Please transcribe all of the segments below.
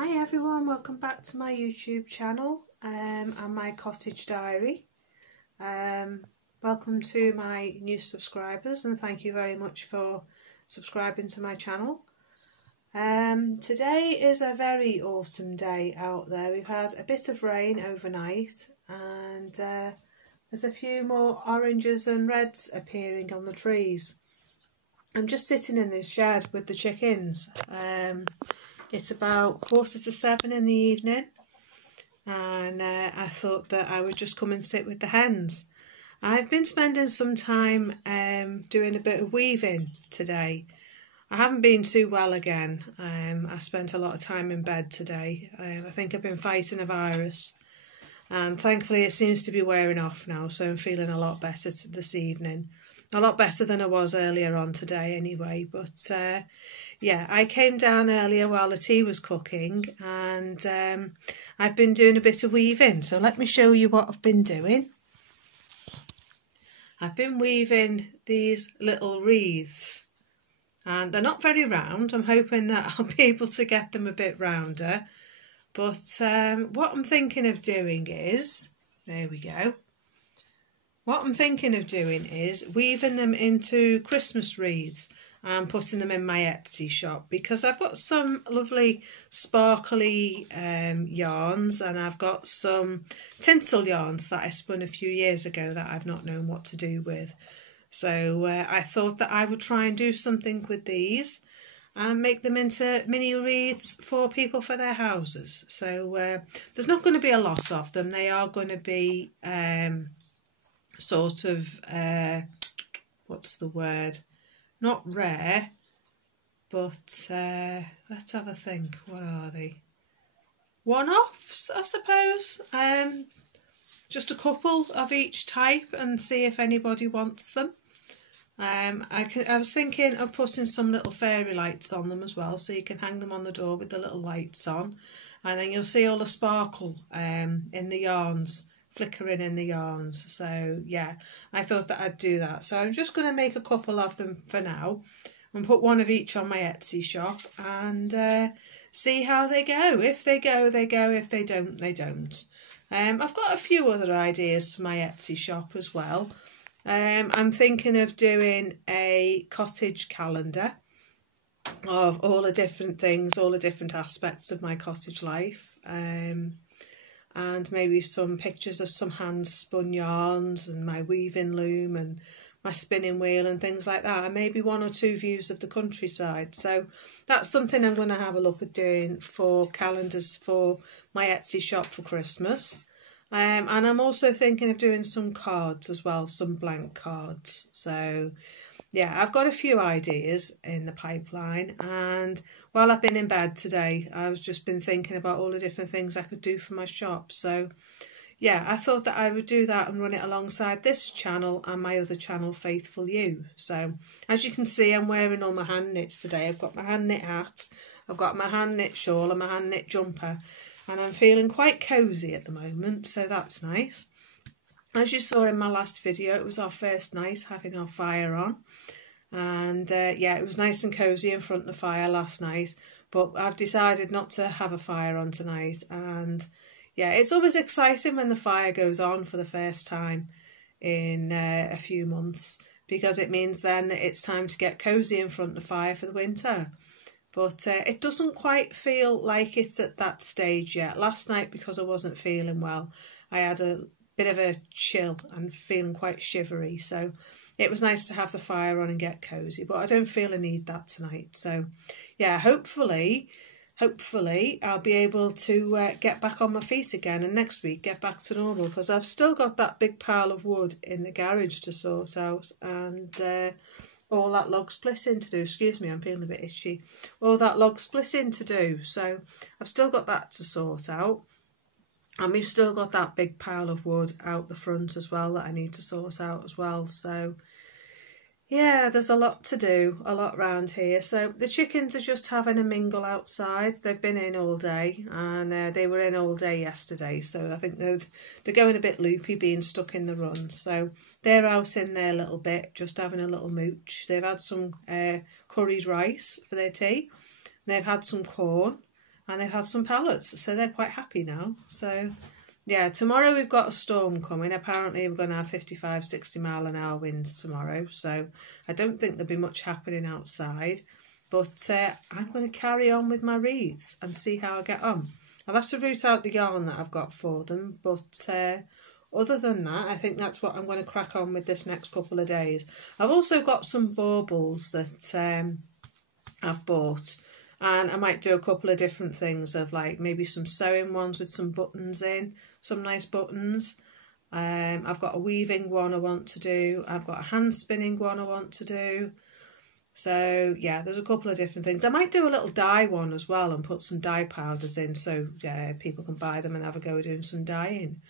Hi everyone, welcome back to my YouTube channel and my cottage diary. Welcome to my new subscribers and thank you very much for subscribing to my channel. Today is a very autumn day out there. We've had a bit of rain overnight and there's a few more oranges and reds appearing on the trees. I'm just sitting in this shed with the chickens. It's about 6:45 in the evening and I thought that I would just come and sit with the hens. I've been spending some time doing a bit of weaving today. I haven't been too well again. I spent a lot of time in bed today. I think I've been fighting a virus and thankfully it seems to be wearing off now, so I'm feeling a lot better this evening. A lot better than I was earlier on today anyway, but yeah, I came down earlier while the tea was cooking and I've been doing a bit of weaving, so let me show you what I've been doing. I've been weaving these little wreaths and they're not very round. I'm hoping that I'll be able to get them a bit rounder, but what I'm thinking of doing is, there we go. What I'm thinking of doing is weaving them into Christmas wreaths and putting them in my Etsy shop because I've got some lovely sparkly yarns and I've got some tinsel yarns that I spun a few years ago that I've not known what to do with. So I thought that I would try and do something with these and make them into mini wreaths for people for their houses. So there's not going to be a lot of them. They are going to be sort of, what's the word? Not rare, but let's have a think. What are they? One-offs, I suppose. Just a couple of each type and see if anybody wants them. I was thinking of putting some little fairy lights on them as well, so you can hang them on the door with the little lights on, and then you'll see all the sparkle in the yarns, flickering in the yarns. So yeah, I thought that I'd do that. So I'm just going to make a couple of them for now and put one of each on my Etsy shop and see how they go. If they go, they go. If they don't, they don't. I've got a few other ideas for my Etsy shop as well. I'm thinking of doing a cottage calendar of all the different things, all the different aspects of my cottage life. And maybe some pictures of some hand spun yarns and my weaving loom and my spinning wheel and things like that, and maybe one or two views of the countryside. So that's something I'm going to have a look at doing for calendars for my Etsy shop for Christmas. And I'm also thinking of doing some cards as well, some blank cards. So yeah, I've got a few ideas in the pipeline, and while I've been in bed today, I've just been thinking about all the different things I could do for my shop. So yeah, I thought that I would do that and run it alongside this channel and my other channel, Faithful You. So as you can see, I'm wearing all my hand knits today. I've got my hand knit hat, I've got my hand knit shawl and my hand knit jumper, and I'm feeling quite cosy at the moment, so that's nice. As you saw in my last video, it was our first night having our fire on. And yeah, it was nice and cosy in front of the fire last night. But I've decided not to have a fire on tonight. And yeah, it's always exciting when the fire goes on for the first time in a few months, because it means then that it's time to get cosy in front of the fire for the winter. But it doesn't quite feel like it's at that stage yet. Last night, because I wasn't feeling well, I had a bit of a chill and feeling quite shivery, so it was nice to have the fire on and get cosy, but I don't feel I need that tonight. So yeah, hopefully I'll be able to get back on my feet again and next week get back to normal, because I've still got that big pile of wood in the garage to sort out and all that log splitting to do. Excuse me, I'm feeling a bit itchy. All that log splitting to do, so I've still got that to sort out. And we've still got that big pile of wood out the front as well that I need to sort out as well. So yeah, there's a lot to do, a lot round here. So the chickens are just having a mingle outside. They've been in all day and they were in all day yesterday. So I think they're going a bit loopy being stuck in the run. So they're out in there a little bit, just having a little mooch. They've had some curried rice for their tea. They've had some corn and they've had some pellets, so they're quite happy now. So yeah, tomorrow we've got a storm coming. Apparently we're going to have 55, 60 mile an hour winds tomorrow, so I don't think there'll be much happening outside. But I'm going to carry on with my wreaths and see how I get on. I'll have to root out the yarn that I've got for them, but other than that, I think that's what I'm going to crack on with this next couple of days. I've also got some baubles that I've bought, and I might do a couple of different things of like maybe some sewing ones with some buttons in, some nice buttons. I've got a weaving one I want to do. I've got a hand spinning one I want to do. So yeah, there's a couple of different things. I might do a little dye one as well and put some dye powders in, so people can buy them and have a go doing some dyeing.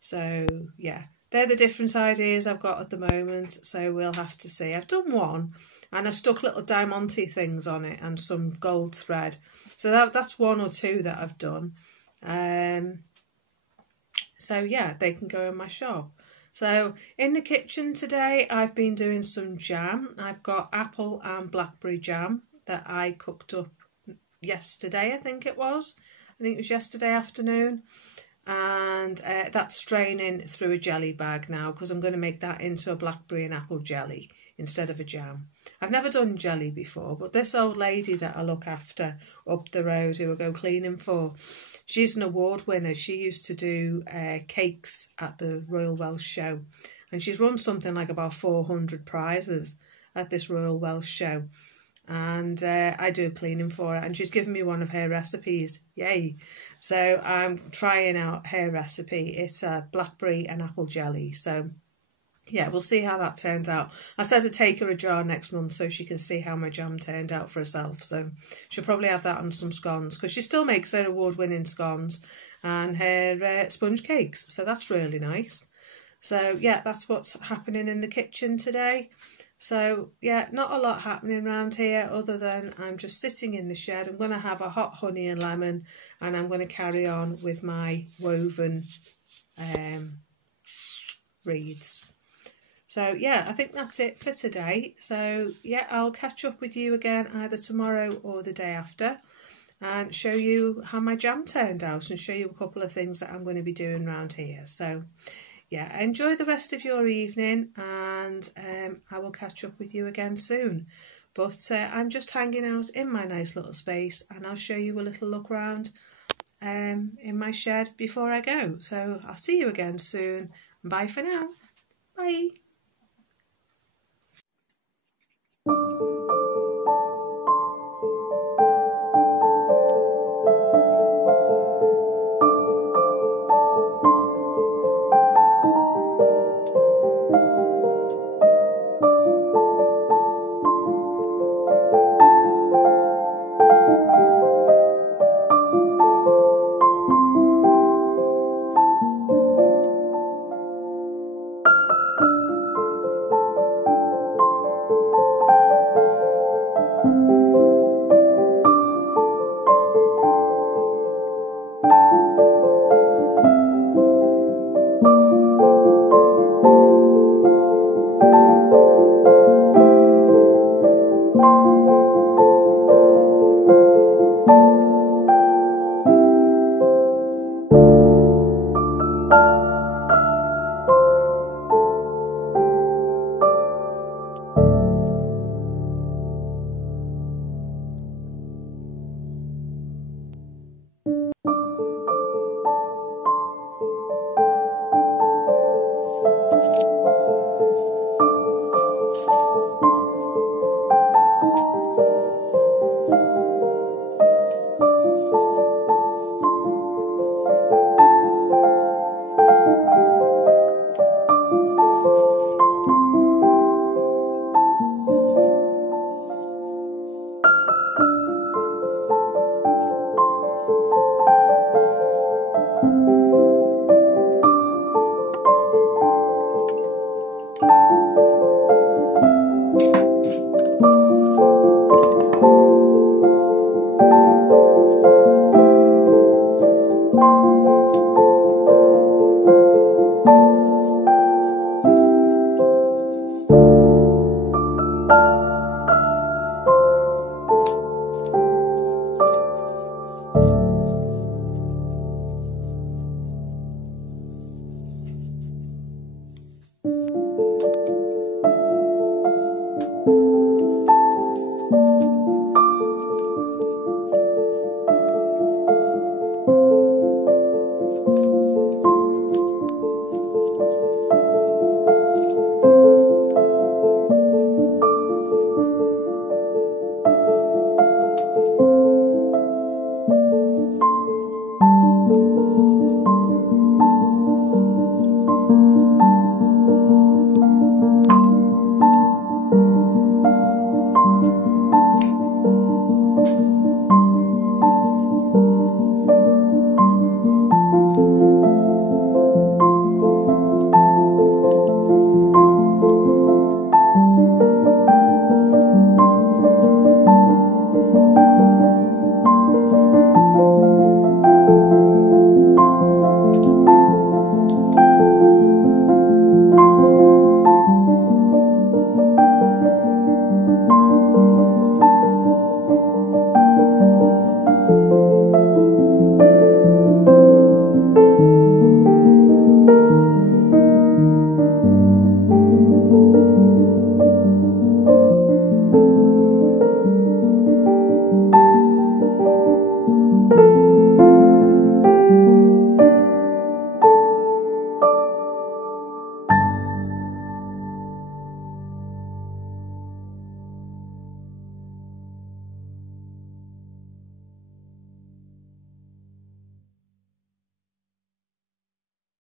So yeah, they're the different ideas I've got at the moment, so we'll have to see. I've done one and I stuck little diamante things on it and some gold thread. So that's one or two that I've done. So yeah, they can go in my shop. So in the kitchen today, I've been doing some jam. I've got apple and blackberry jam that I cooked up yesterday, I think it was. I think it was yesterday afternoon. And that's straining through a jelly bag now because I'm going to make that into a blackberry and apple jelly instead of a jam. I've never done jelly before, but this old lady that I look after up the road who I go cleaning for, she's an award winner. She used to do cakes at the Royal Welsh Show, and she's run something like about 400 prizes at this Royal Welsh Show. And I do cleaning for her, and she's given me one of her recipes. Yay! So I'm trying out her recipe. It's a blackberry and apple jelly. So yeah, we'll see how that turns out. I said to take her a jar next month so she can see how my jam turned out for herself. So she'll probably have that on some scones because she still makes her award-winning scones and her sponge cakes. So that's really nice. So yeah, that's what's happening in the kitchen today. So yeah, not a lot happening around here other than I'm just sitting in the shed. I'm going to have a hot honey and lemon, and I'm going to carry on with my woven wreaths. So yeah, I think that's it for today. So yeah, I'll catch up with you again either tomorrow or the day after and show you how my jam turned out and show you a couple of things that I'm going to be doing around here. So yeah, enjoy the rest of your evening, and I will catch up with you again soon. But I'm just hanging out in my nice little space, and I'll show you a little look around in my shed before I go. So I'll see you again soon. Bye for now. Bye.